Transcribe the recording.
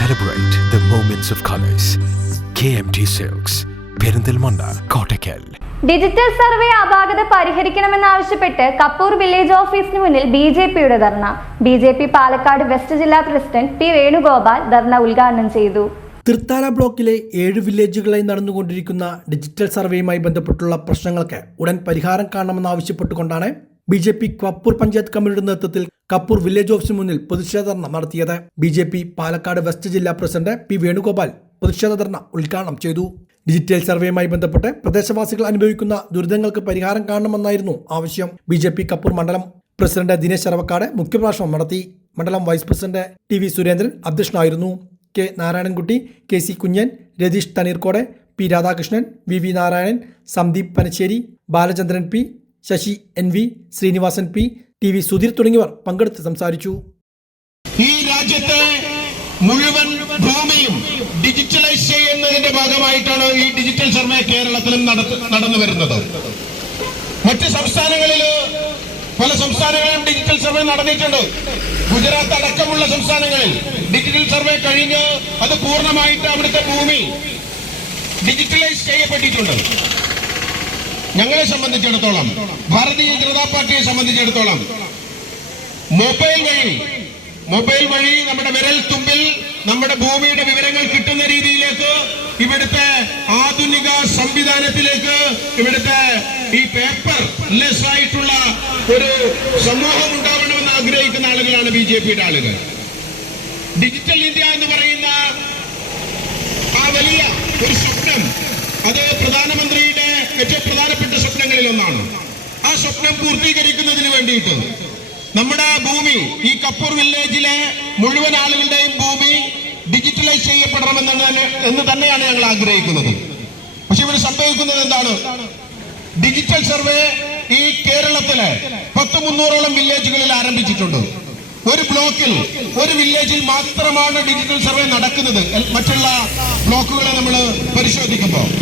Celebrate the moments of colors. KMT Silks, Perinthalmanna, Kottakkal. Digital survey അപാകത പരിഹരിക്കണമെന്നാവശ്യപ്പെട്ട് Kappur village ഓഫീസിന് മുന്നിൽ ബിജെപിയുടെ ധർണ. ബിജെപി പാലക്കാട് വെസ്റ്റ് ജില്ലാ പ്രസിഡന്റ് പി വേണുഗോപാൽ ധർണ ഉദ്ഘാടനം ചെയ്തു. തൃത്താല ബ്ലോക്കിലെ 7 വില്ലേജുകളായി നടന്നുകൊണ്ടിരിക്കുന്ന ഡിജിറ്റൽ സർവേയുമായി ബന്ധപ്പെട്ടുള്ള പ്രശ്നങ്ങൾക്ക് ഉടൻ പരിഹാരം കാണണമെന്നാവശ്യപ്പെട്ടുകൊണ്ടാണ് ബിജെപി കപ്പൂർ പഞ്ചായത്ത് കമ്മിറ്റിയുടെ നേതൃത്വത്തിൽ കപ്പൂർ വില്ലേജ് ഓഫീസിന് മുന്നിൽ പ്രതിഷേധ ധർണ നടത്തിയത്. ബിജെപി പാലക്കാട് വെസ്റ്റ് ജില്ലാ പ്രസിഡന്റ് പി വേണുഗോപാൽ പ്രതിഷേധ ധർണ ഉദ്ഘാടനം ചെയ്തു. ഡിജിറ്റൽ സർവേയുമായി ബന്ധപ്പെട്ട് പ്രദേശവാസികൾ അനുഭവിക്കുന്ന ദുരിതങ്ങൾക്ക് പരിഹാരം കാണണമെന്നായിരുന്നു ആവശ്യം. ബിജെപി കപ്പൂർ മണ്ഡലം പ്രസിഡന്റ് ദിനേശ് അറവക്കാട് മുഖ്യപ്രഭാഷണം നടത്തി. മണ്ഡലം vice president T V Surendran അധ്യക്ഷനായിരുന്നു. K Narayanankutty, K C Kunjan, Ratheesh Thanneerkode, P Radhakrishnan, V V Narayanan, Sandeep Panassery, Balachandran P, Sasi N V, Srinivasan P, T V Sudheer തുടങ്ങിയവർ പങ്കെടുത്ത് സംസാരിച്ചു. ഈ രാജ്യത്തെ മുഴുവൻ ഭൂമിയും ഡിജിറ്റലൈസ് ചെയ്യുന്നതിന്റെ ഭാഗമായിട്ടാണ് ഈ ഡിജിറ്റൽ സർവേ കേരളത്തിലും നടന്നു വരുന്നത്. മറ്റ് സംസ്ഥാനങ്ങളിൽ പല സംസ്ഥാനങ്ങളിലും ഡിജിറ്റൽ സർവേ നടന്നിട്ടുണ്ട്. ഗുജറാത്ത് അടക്കമുള്ള സംസ്ഥാനങ്ങളിൽ ഡിജിറ്റൽ സർവേ കഴിഞ്ഞ് അത് പൂർണ്ണമായിട്ട് അവിടുത്തെ ഭൂമി ഡിജിറ്റലൈസ് ചെയ്യപ്പെട്ടിട്ടുണ്ട്. ഞങ്ങളെ സംബന്ധിച്ചിടത്തോളം, ഭാരതീയ ജനതാ പാർട്ടിയെ സംബന്ധിച്ചിടത്തോളം മൊബൈൽ വഴി നമ്മുടെ വിരൽ തുമ്പിൽ നമ്മുടെ ഭൂമിയുടെ വിവരങ്ങൾ കിട്ടുന്ന രീതിയിലേക്ക്, ഇവിടുത്തെ ആധുനിക സംവിധാനത്തിലേക്ക്, ഇവിടുത്തെ ഈ പേപ്പർ ലെസ് ആയിട്ടുള്ള ഒരു സമൂഹം ഉണ്ടാവണമെന്ന് ആഗ്രഹിക്കുന്ന ആളുകളാണ് ബിജെപിയുടെ ആളുകൾ. ഡിജിറ്റൽ ഇന്ത്യ എന്ന് പറയുന്ന ആ വലിയ ഒരു സ്വപ്നം, അത് പ്രധാനമന്ത്രിയുടെ ഏറ്റവും പ്രധാനപ്പെട്ട സ്വപ്നങ്ങളിൽ ഒന്നാണ്. ആ സ്വപ്നം പൂർത്തീകരിക്കുന്നതിന് വേണ്ടിയിട്ട് നമ്മുടെ ഭൂമി, ഈ കപ്പൂർ വില്ലേജിലെ മുഴുവൻ ആളുകളുടെയും ഭൂമി ഡിജിറ്റലൈസ് ചെയ്യപ്പെടണമെന്ന് തന്നെയാണ് ഞങ്ങൾ ആഗ്രഹിക്കുന്നത്. പക്ഷെ ഇവിടെ സംഭവിക്കുന്നത് എന്താണ്? ഡിജിറ്റൽ സർവേ ഈ കേരളത്തിലെ 300ഓളം വില്ലേജുകളിൽ ആരംഭിച്ചിട്ടുണ്ട്. ഒരു ബ്ലോക്കിൽ, ഒരു വില്ലേജിൽ മാത്രമാണ് ഡിജിറ്റൽ സർവേ നടക്കുന്നത്. മറ്റുള്ള ബ്ലോക്കുകളെ നമ്മൾ പരിശോധിക്കുമ്പോൾ